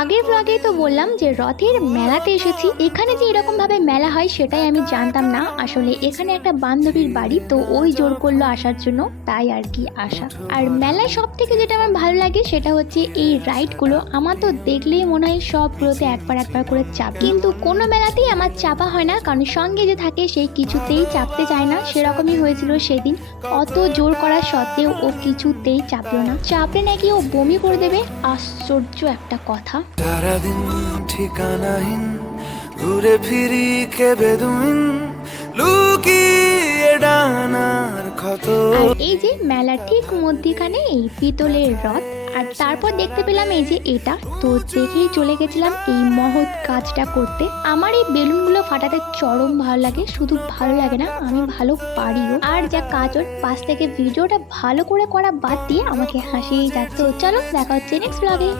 আগের ব্লগে তো বললাম যে রথের মেলাতে এসেছি। এখানে যে এরকম ভাবে মেলা হয় সেটাই আমি জানতাম না। আসলে এখানে একটা বান্ধবীর বাড়ি, তো ওই জোর করলো আসার জন্য, তাই আর কি আসা। আর মেলায় সব থেকে যেটা আমার ভালো লাগে সেটা হচ্ছে এই রাইড গুলো। আমার তো দেখলেই মনে হয় সবগুলোতে একবার একবার করে চাপ, কিন্তু কোনো মেলাতেই আমার চাপা হয় না, কারণ সঙ্গে যে থাকে সেই কিছুতেই চাপতে চায় না। সেরকমই হয়েছিল সেদিন, অত জোর করা সত্ত্বেও ও কিছুতেই চাপলো না। চাপলে নাকি ও বমি করে দেবে। আশ্চর্য একটা কথা। সারাদিন ঠিকানাহীন ঘুরে ফিরি কে বেদুইন লুকিয়ে ডানার ক্ষত। আর এই যে মেলার ঠিক মধ্যখানে এই পিতলের রথ, আর তারপর দেখতে পেলাম এই যে এটা, তো দেখেই চলে গেছিলাম এই মহৎ কাজটা করতে। আমার এই বেলুনগুলো ফাটাতে চরম ভালো লাগে, শুধু ভালো লাগে না, আমি ভালো পারিও। আর যা কাজর পাশ থেকে ভিডিওটা ভালো করে করা বাদ দিয়ে আমাকে হাসিয়েই যাচ্ছে। তো চলো দেখা হচ্ছে নেক্সট ব্লগে।